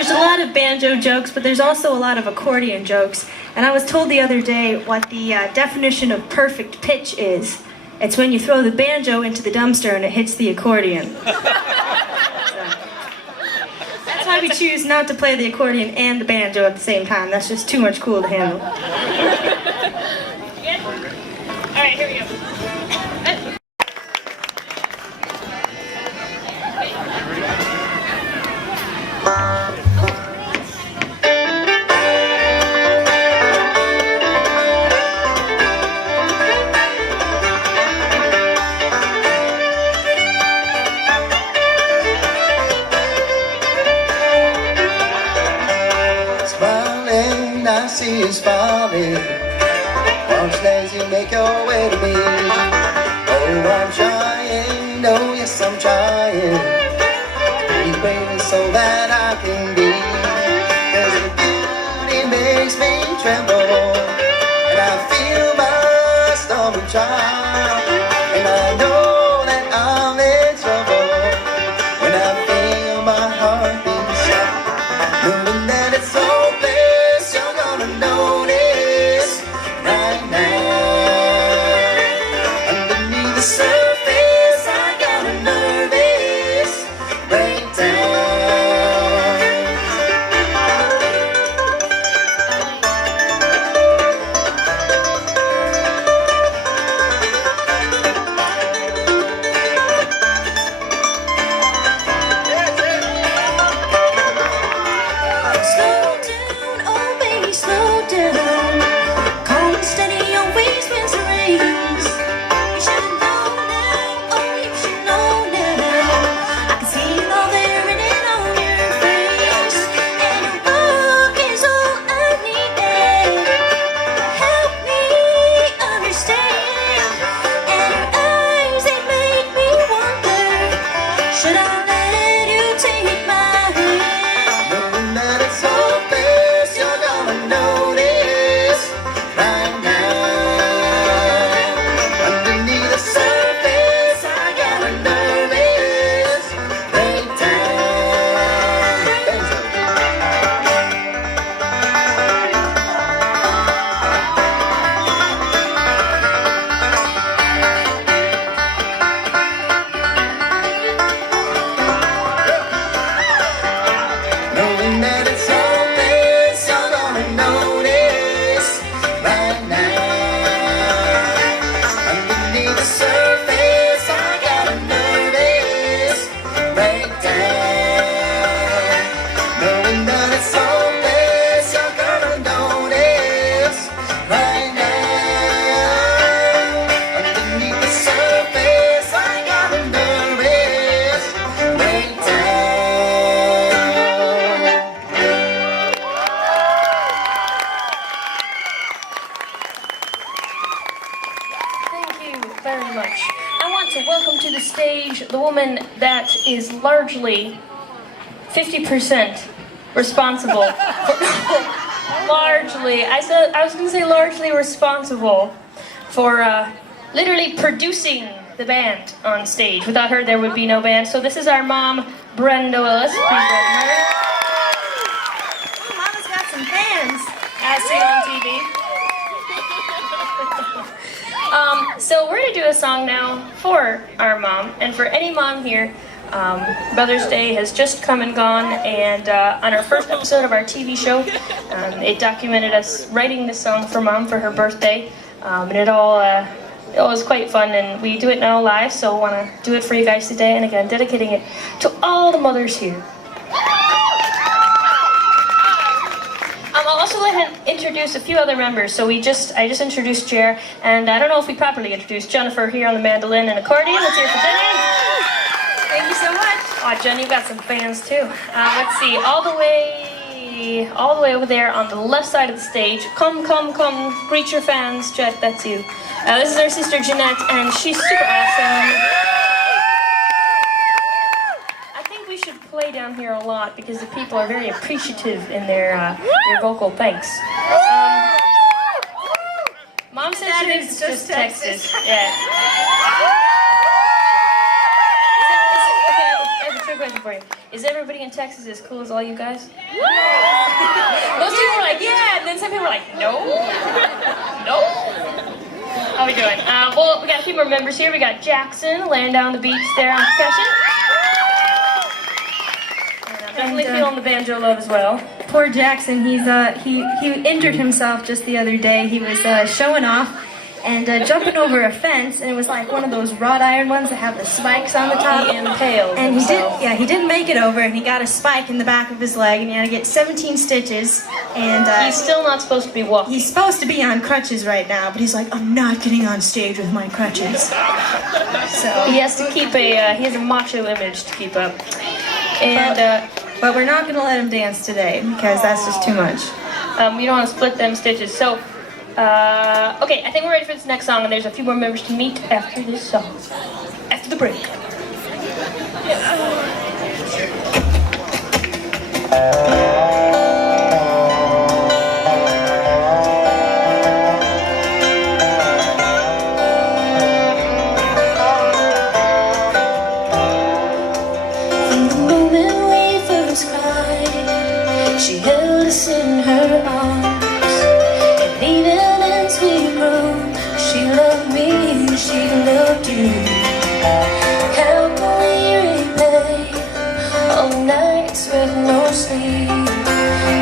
There's a lot of banjo jokes, but there's also a lot of accordion jokes. And I was told the other day what the definition of perfect pitch is. It's when you throw the banjo into the dumpster and it hits the accordion. So, that's why we choose not to play the accordion and the banjo at the same time. That's just too much cool to handle. All right, here we go. Smiling, I see you smiling. Once lazy, make your way to me. Oh, I'm trying, oh yes, I'm trying. Pretty baby, so that I can be. 'Cause your beauty makes me tremble, and I feel my stomach child. And I know that I'm in trouble when I feel my heartbeat stop. Knowing that it's hopeless, you're gonna notice right now. Underneath the surface, I got a nervous breakdown. Slow down, oh baby, slow down. Calm and steady, always wins the race. You should know now, oh you should know now. I can see it all there written on your face. And your walk is all I need. Help me understand. And your eyes, they make me wonder. Should I let you take my hand? Knowing that it's hopeless, you're gonna notice right now. Underneath the surface, I got a nervous breakdown. Knowing that it's hopeless, you're gonna notice right now. Underneath the surface, I got a nervous breakdown. Knowing that it's hopeless, you're gonna notice right now. Underneath the surface, I got a nervous breakdown. Thank you very much. I want to welcome to the stage the woman that is largely 50% responsible for largely, I was going to say largely responsible for literally producing the band on stage. Without her, there would be no band. So this is our mom, Brenda Willis. Please welcome her. Ooh, Mama's got some fans. As seen on TV. So we're gonna do a song now for our mom, and for any mom here. Mother's Day has just come and gone, and on our first episode of our TV show, it documented us writing this song for Mom for her birthday, and it was quite fun, and we do it now live, so I want to do it for you guys today, and again, dedicating it to all the mothers here. I'll also let him introduce a few other members. So I just introduced Jer, and I don't know if we properly introduced Jennifer here on the mandolin and accordion. Let's hear it for Jenny. Thank you so much. Oh, Jen, you've got some fans too. Let's see, all the way over there on the left side of the stage. Come, greet your fans. Jet, that's you. This is our sister Jeanette, and she's super awesome. I think we should play down here a lot because the people are very appreciative in their vocal thanks. Mom said she thinks it's just Texas. Yeah. question for you. Is everybody in Texas as cool as all you guys? Most people are like, yeah, and then some people are like, no. No? How we doing? Well, we got a few more members here. We got Jackson laying down the beats there on percussion. Definitely feeling the banjo love as well. Poor Jackson, he injured himself just the other day. He was showing off and jumping over a fence, and it was like one of those wrought iron ones that have the spikes on the top. He impaled himself. He didn't make it over, and he got a spike in the back of his leg, and he had to get 17 stitches. And he's still not supposed to be walking. He's supposed to be on crutches right now, but he's like, I'm not getting on stage with my crutches. So he has to keep he has a macho image to keep up. And but we're not going to let him dance today because that's just too much. We don't want to split them stitches. So, okay, I think we're ready for this next song, and there's a few more members to meet after this song. After the break. She held us in her arms, and even as we grew, she loved me, she loved you. How can we repay all the nights with no sleep,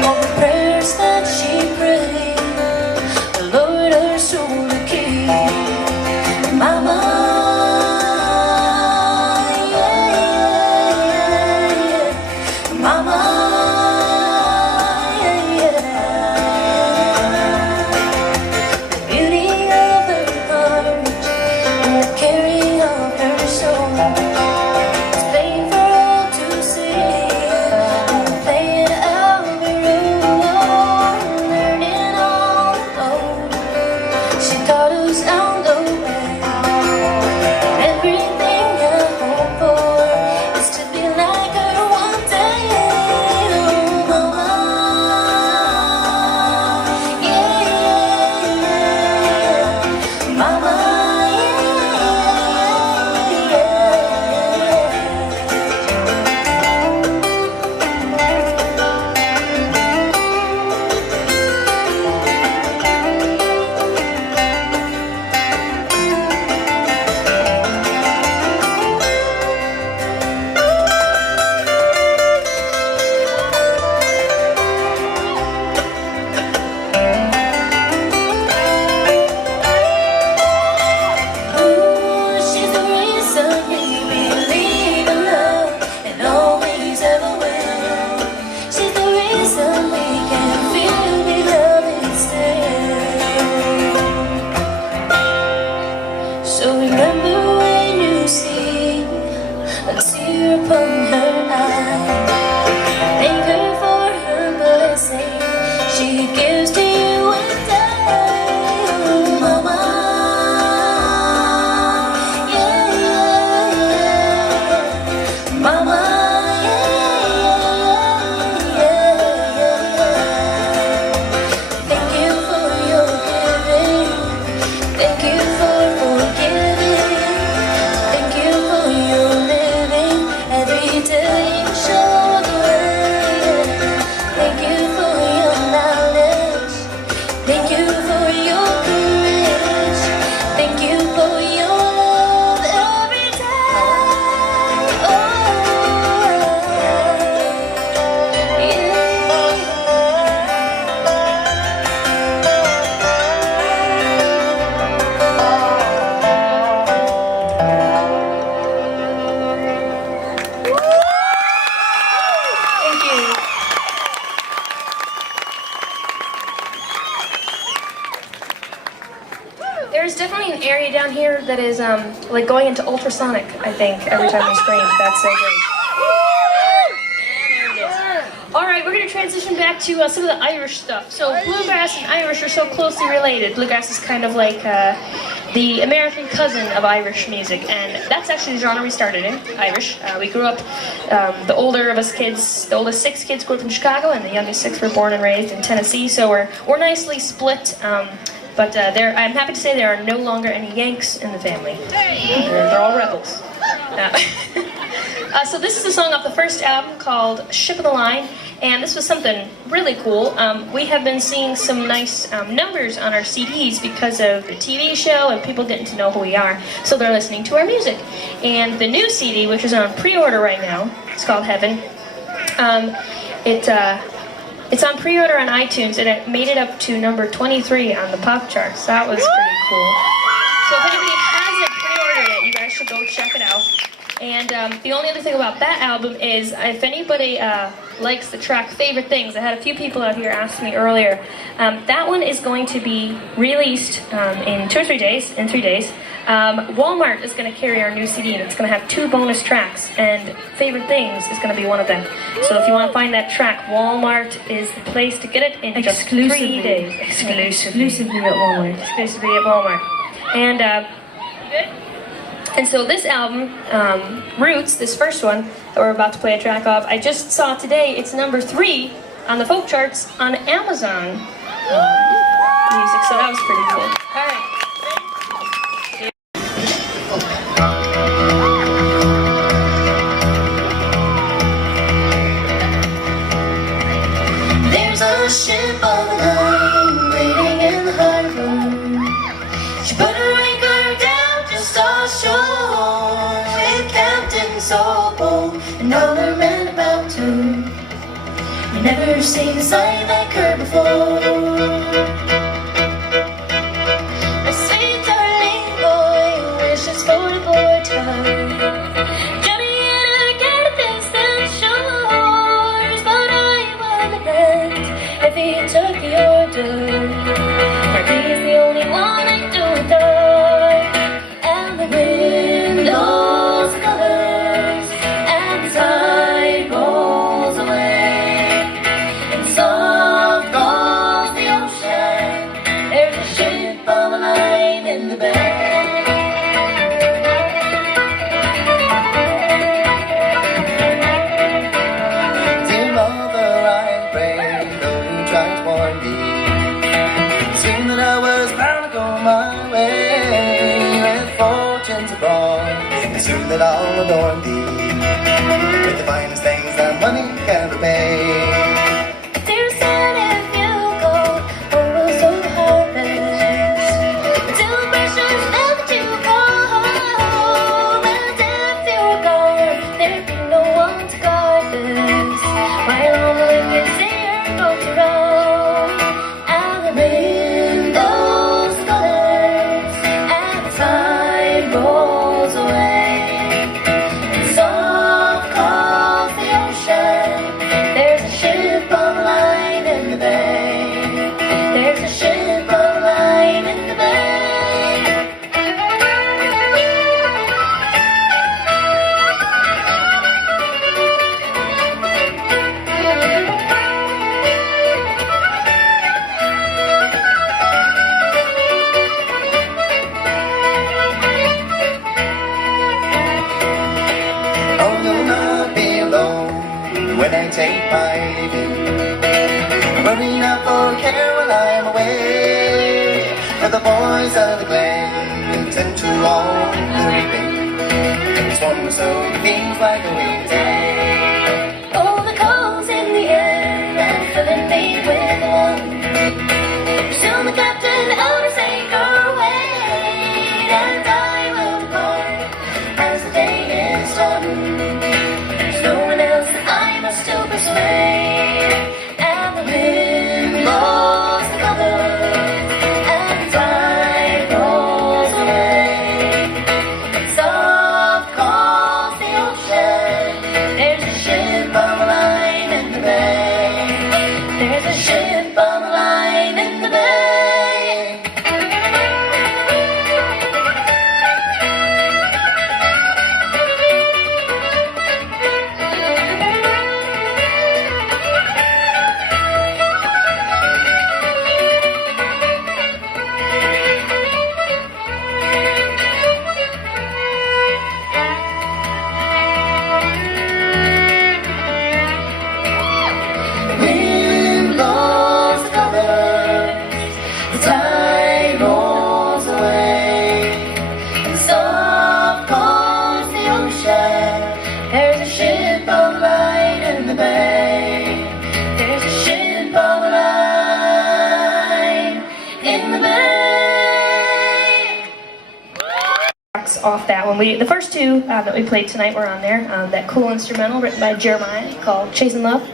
all the prayers that she prayed, the Lord her soul to keep? Mama, There's definitely an area down here that is like going into ultrasonic, I think, every time we scream. That's so great. Alright, we're going to transition back to some of the Irish stuff. So bluegrass and Irish are so closely related. Bluegrass is kind of like the American cousin of Irish music, and that's actually the genre we started in, Irish. We grew up, the older of us kids, the oldest 6 kids grew up in Chicago, and the youngest 6 were born and raised in Tennessee, so we're nicely split. But I'm happy to say there are no longer any Yanks in the family. They're all rebels. So this is a song off the first album called Ship of the Line, and this was something really cool. We have been seeing some nice numbers on our CDs because of the TV show and people getting to know who we are, so they're listening to our music. And the new CD, which is on pre-order right now, it's called Heaven. It's on pre-order on iTunes, and it made it up to number 23 on the pop charts. That was pretty cool. So if anybody hasn't pre-ordered it, you guys should go check it out. And the only other thing about that album is if anybody likes the track Favorite Things, I had a few people out here ask me earlier, that one is going to be released in 2 or 3 days, Walmart is going to carry our new CD, and it's going to have 2 bonus tracks, and Favorite Things is going to be one of them. So if you want to find that track, Walmart is the place to get it in just 3 days. Exclusively at Walmart. Exclusively at Walmart. And, and so this album, Roots, this first one that we're about to play a track of, I just saw today it's number 3 on the folk charts on Amazon music, so that was pretty cool. All right. There's a ship on the line waiting in the harbor. She put her anchor down just offshore with Captain so bold and all her men about her. You never seen a sight like her before. A sweet darling boy wishes for the boy time. Johnny and her get distant shores, but I wouldn't rent if he took the order. For he's the only one I do adore. And the wind blows the colors, and the tide rolls away, and soft calls the ocean. There's a ship on the line in the bay. Dear mother, I pray, though you tried to warn me, soon that I was bound to go my way, with fortunes abroad, and soon that I'll adorn thee with the finest things that money can repay. Dear son, if you go, oh, so harvest, till precious never to go home, and if you're gone, there'd be no one to guard this, while all the wicked sailor go to roam, and the wind blows the colors, and the tide rolls away, and soft calls the ocean. There's a ship on the line in the bay. There's a ship on the line in the bay. Oh, you'll not be alone when I take my leaving. Worry not for care while I'm away, for the boys of the glen tend to all the reaping. It's one so it feels like a weekday. Oh, the calls in the air and filling me with one. Soon the captain out his anchor weighed, and I will depart as the day is done. There's no one else that I must still persuade, and the wind blows the colors, and the tide rolls away, and soft calls the ocean. off that one. The first two that we played tonight were on there. That cool instrumental written by Jeremiah called Chasing Love.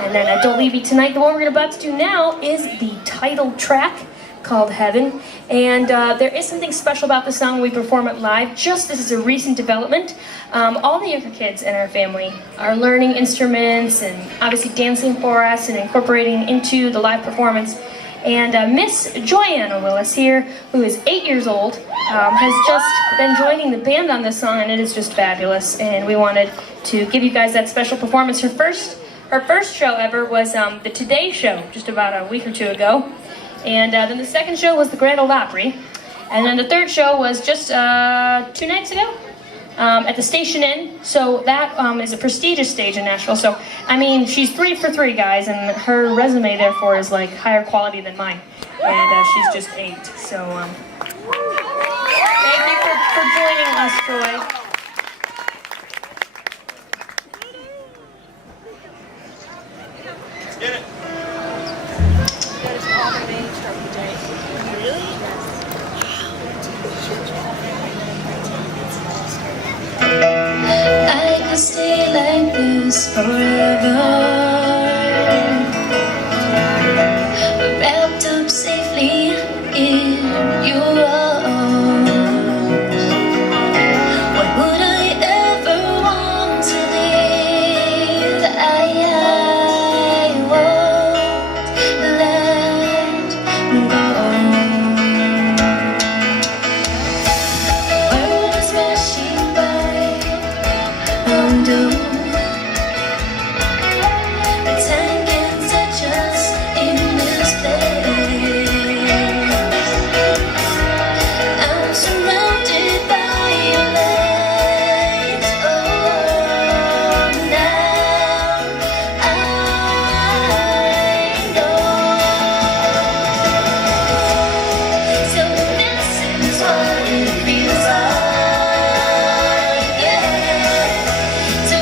And then Don't Leave Me Tonight. The one we're about to do now is the title track called Heaven. And there is something special about the song when we perform it live. Just this is a recent development. All the younger kids in our family are learning instruments and obviously dancing for us and incorporating into the live performance. And Miss Joanna Willis here, who is 8 years old, has just been joining the band on this song, and it is just fabulous. And we wanted to give you guys that special performance. Her first show ever was the Today Show, just about a week or two ago. And then the second show was the Grand Ole Opry. And then the third show was just 2 nights ago at the Station Inn. So that is a prestigious stage in Nashville. So, I mean, she's 3 for 3, guys, and her resume, therefore, is like higher quality than mine. And she's just 8. So, thank you for joining us, Joy. Get it. I could stay like this forever, wrapped up safely in your arms. Why would I ever want to leave? I won't let go. World is rushing by. Undo. But time can touch us in this place. I'm surrounded by your light. Oh, now I know. So this is what it feels like, yeah. To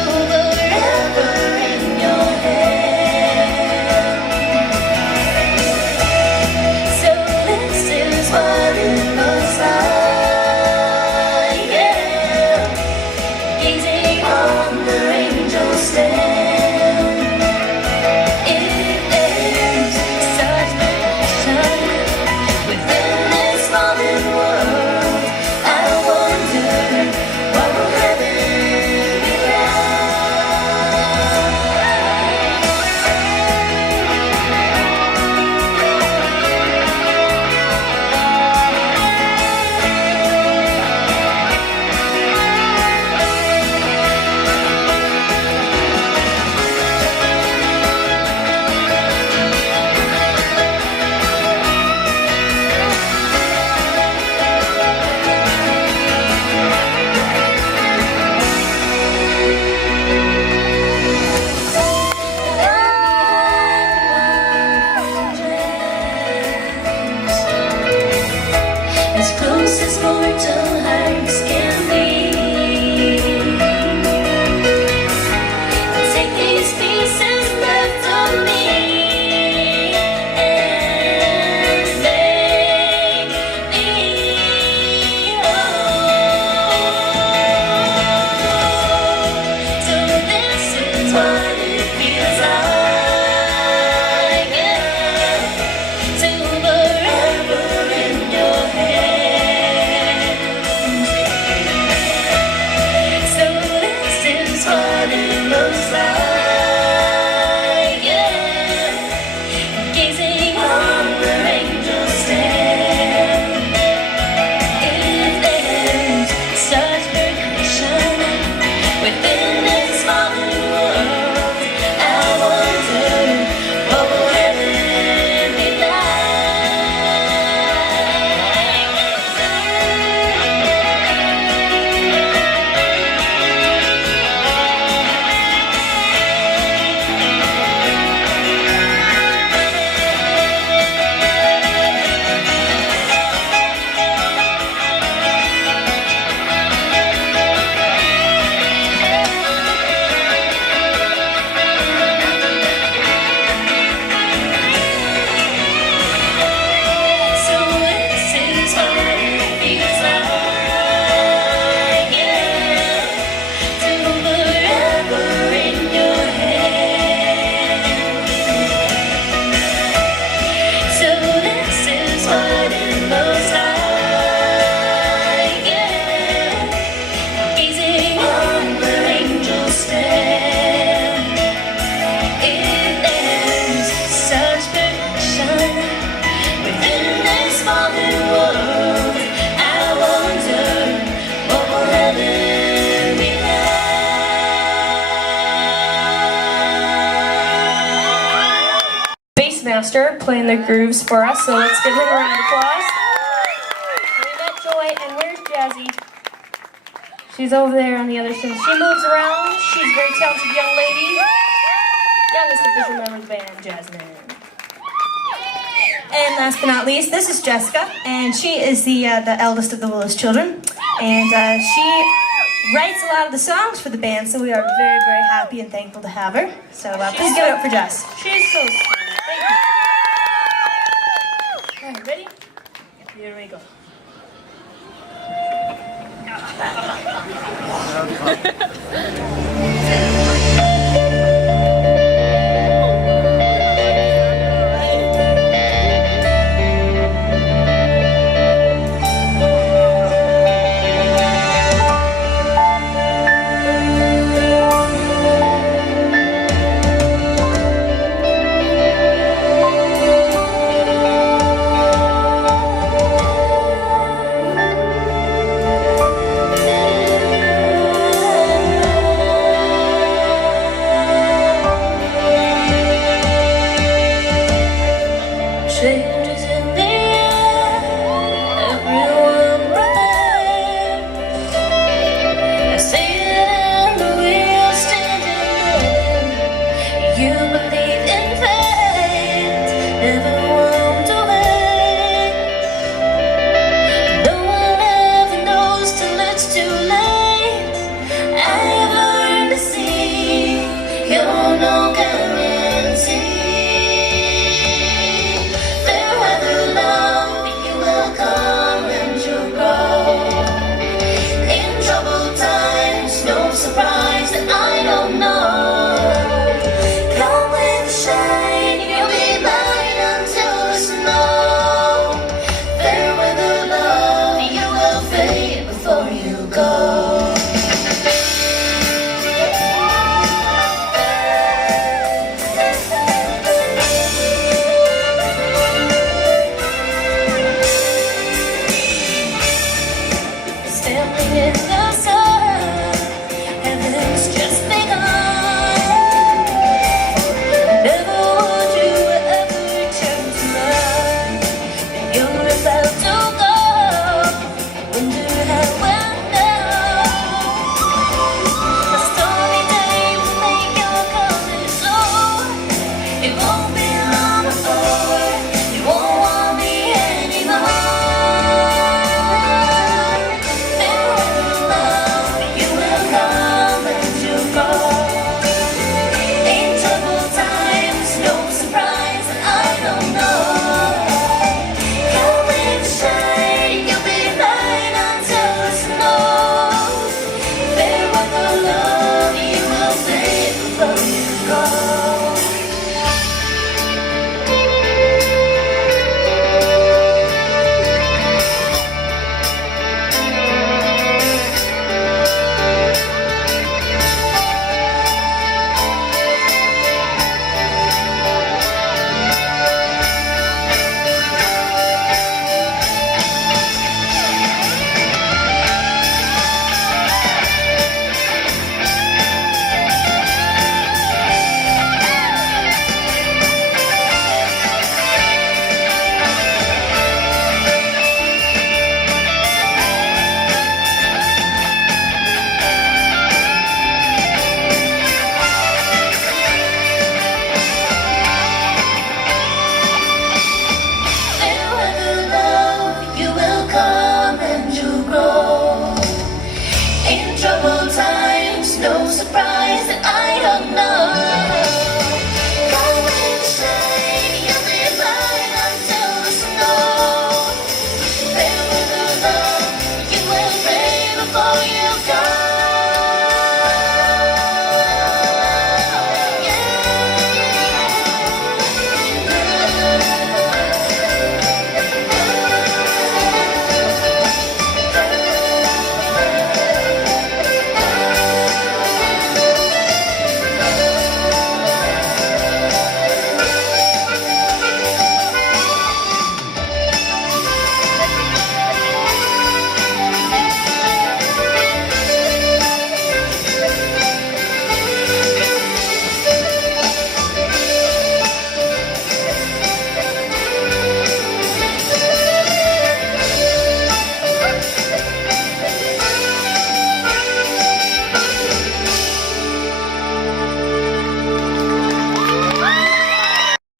master, playing the grooves for us, so let's give him a round of applause. We met Joy, and where's Jazzy? She's over there on the other side. She moves around. She's a very talented young lady. Youngest official member of the band, Jasmine. And last but not least, this is Jessica, and she is the eldest of the Willis children, and she writes a lot of the songs for the band, so we are very, very happy and thankful to have her. So please give it up for Jess. She's so sweet. Thank you. All right, ready? Here we go. Changes in the air, everyone prepares. I see it in the wheels standing there. You believe in fate, never walked away. No one ever knows till it's too late. I've learned to see you're no guarantee. Surprise that I don't know. Come with the shine, you'll be mine until the snow. Fair weather love, you will fade before you go. Standing in the sun, heaven's just begun. Never would you ever turn to run. And you're about to go. Wonder how and now. A stormy day will make your colors soar. It won't be long before you won't want me anymore.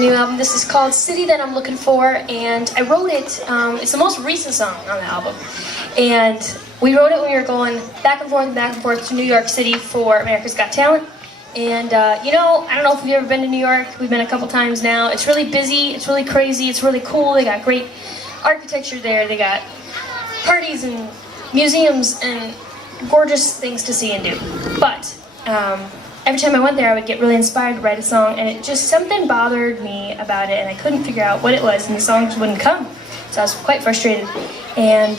new album. This is called City That I'm Looking For, and I wrote it, it's the most recent song on the album. And we wrote it when we were going back and forth to New York City for America's Got Talent. And, you know, I don't know if you've ever been to New York. We've been a couple times now. It's really busy, it's really crazy, it's really cool. They got great architecture there. They got parties and museums and gorgeous things to see and do. But every time I went there, I would get really inspired to write a song, and it just, something bothered me about it, and I couldn't figure out what it was, and the songs wouldn't come. So I was quite frustrated. And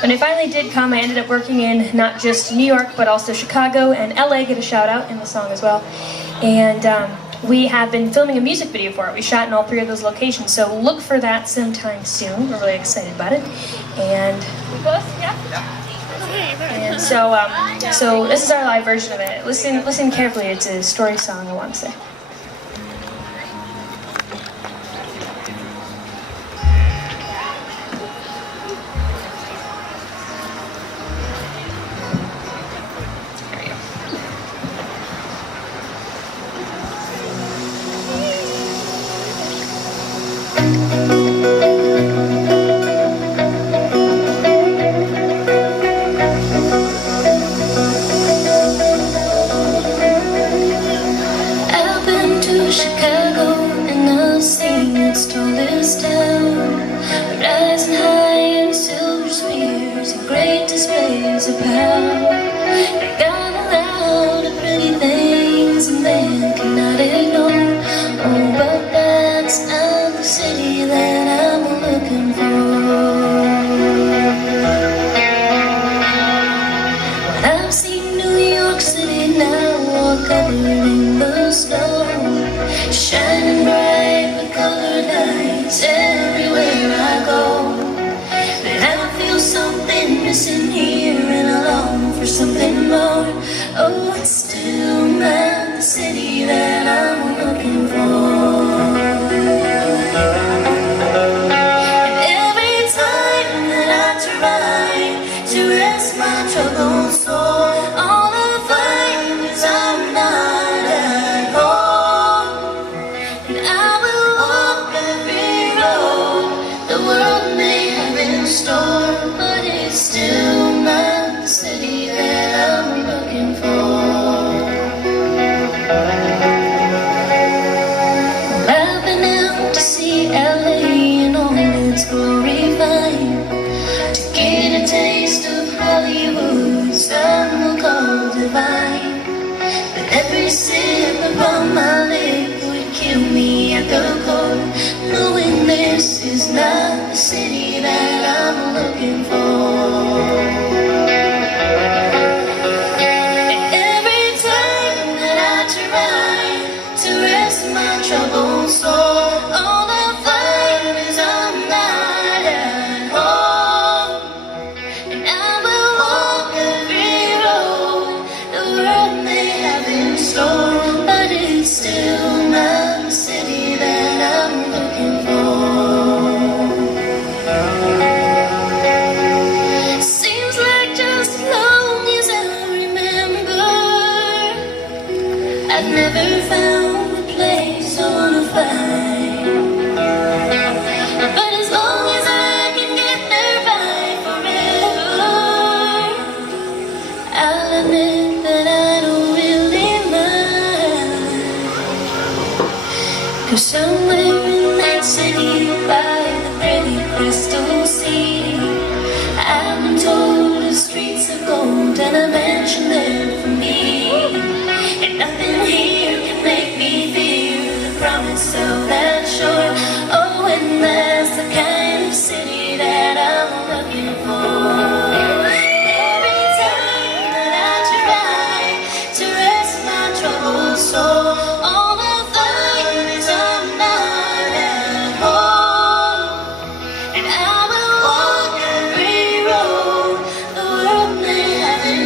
when it finally did come, I ended up working in not just New York, but also Chicago and LA get a shout out in the song as well. And we have been filming a music video for it. We shot in all 3 of those locations, so look for that sometime soon. We're really excited about it. And we both, yeah? And so this is our live version of it. Listen carefully. It's a story song, I want to say.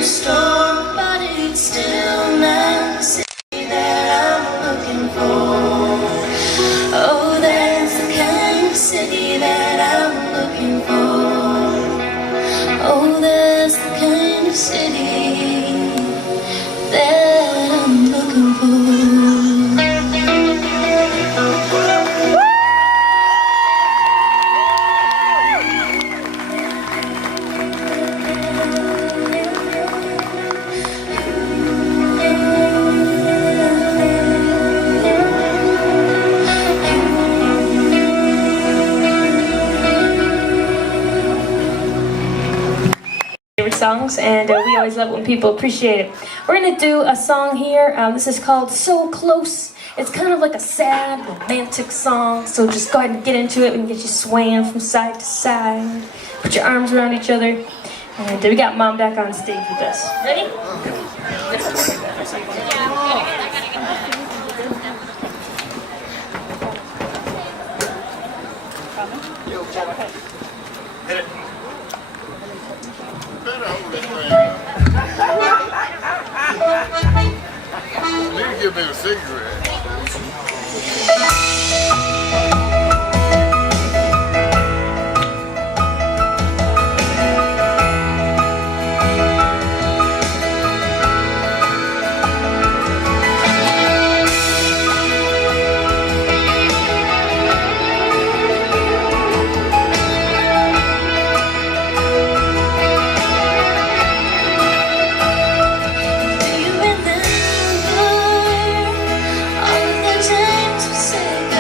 Store. songs, and we always love it when people appreciate it. We're gonna do a song here. This is called "So Close." It's kind of like a sad, romantic song, so just go ahead and get into it. We can get you swaying from side to side. Put your arms around each other. And we got Mom back on stage with us. Ready? You give me a cigarette. Do you remember all of the times we said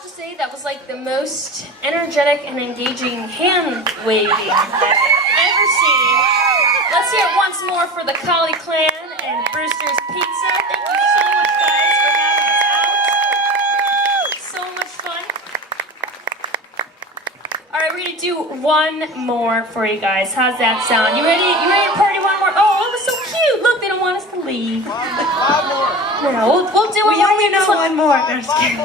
have to say that was like the most energetic and engaging hand waving I've ever seen. Let's hear it once more for the Collie Clan and Brewster's Pizza. Thank you so much, guys, for having us out. So much fun. All right, we're gonna do one more for you guys. How's that sound? You ready? You ready to party one more? Oh, it was so cute. Look, they don't want us to leave. No, we'll do it. We only know one more. There's 5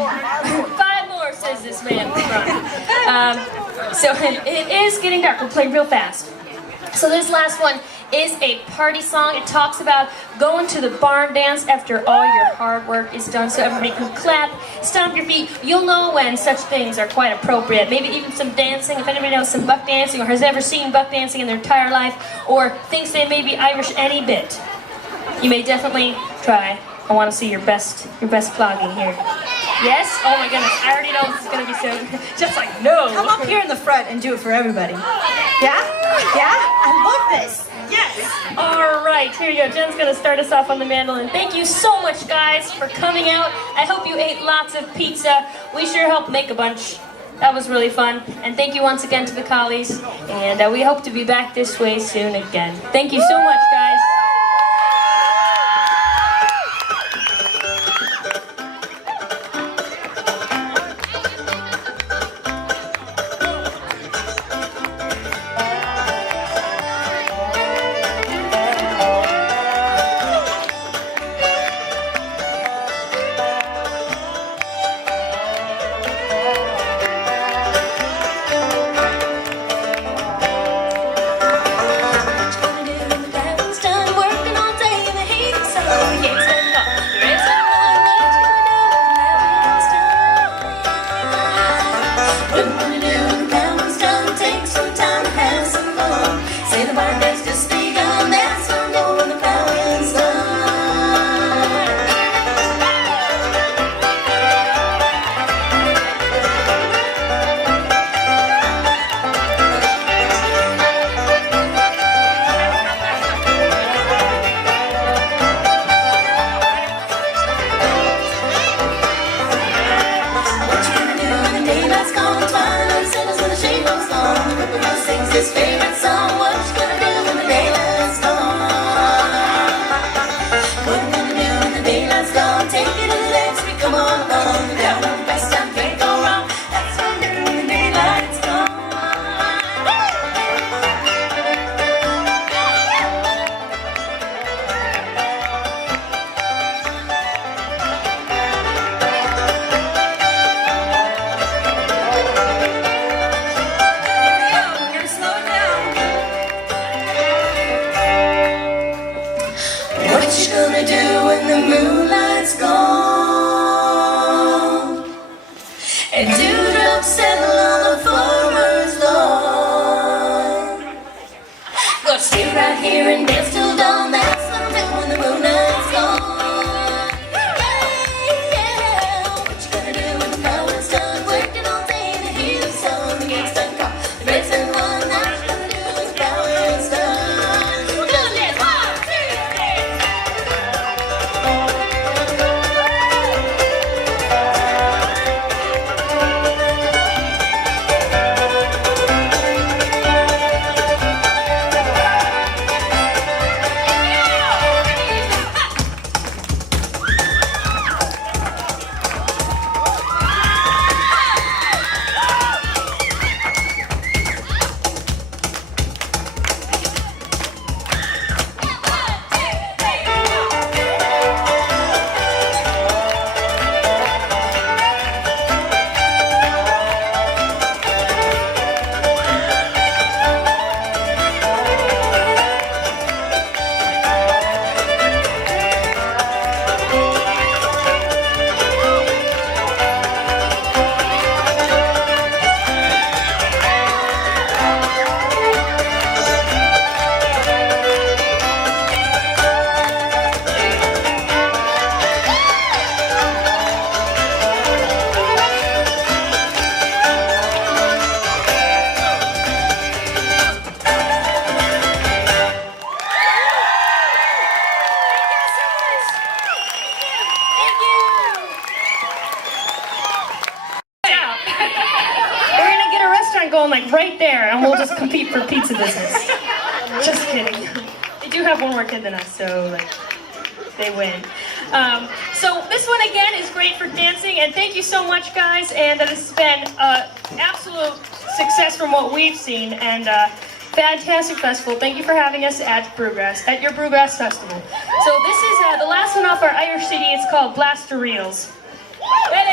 more, says this man in front. So it is getting dark. We'll play real fast. So this last one is a party song. It talks about going to the barn dance after all your hard work is done. So everybody can clap, stomp your feet. You'll know when such things are quite appropriate. Maybe even some dancing. If anybody knows some buck dancing or has ever seen buck dancing in their entire life or thinks they may be Irish any bit, you may definitely try. I want to see your best flogging here. Yes? Oh my goodness, I already know this is going to be so just like, no. Come up here in the front and do it for everybody. Yeah? Yeah? I love this. Yes! All right, here you go. Jen's going to start us off on the mandolin. Thank you so much, guys, for coming out. I hope you ate lots of pizza. We sure helped make a bunch. That was really fun. And thank you once again to the Collies. And we hope to be back this way soon again. Thank you so much, guys. going like right there, and we'll just compete for pizza business. Just kidding. They do have one more kid than us, so like they win. So this one again is great for dancing, and thank you so much, guys. And this has been absolute success from what we've seen, and fantastic festival. Thank you for having us at Brewgrass, at your Brewgrass festival. So this is the last one off our Irish CD. It's called Blaster Reels. Ready?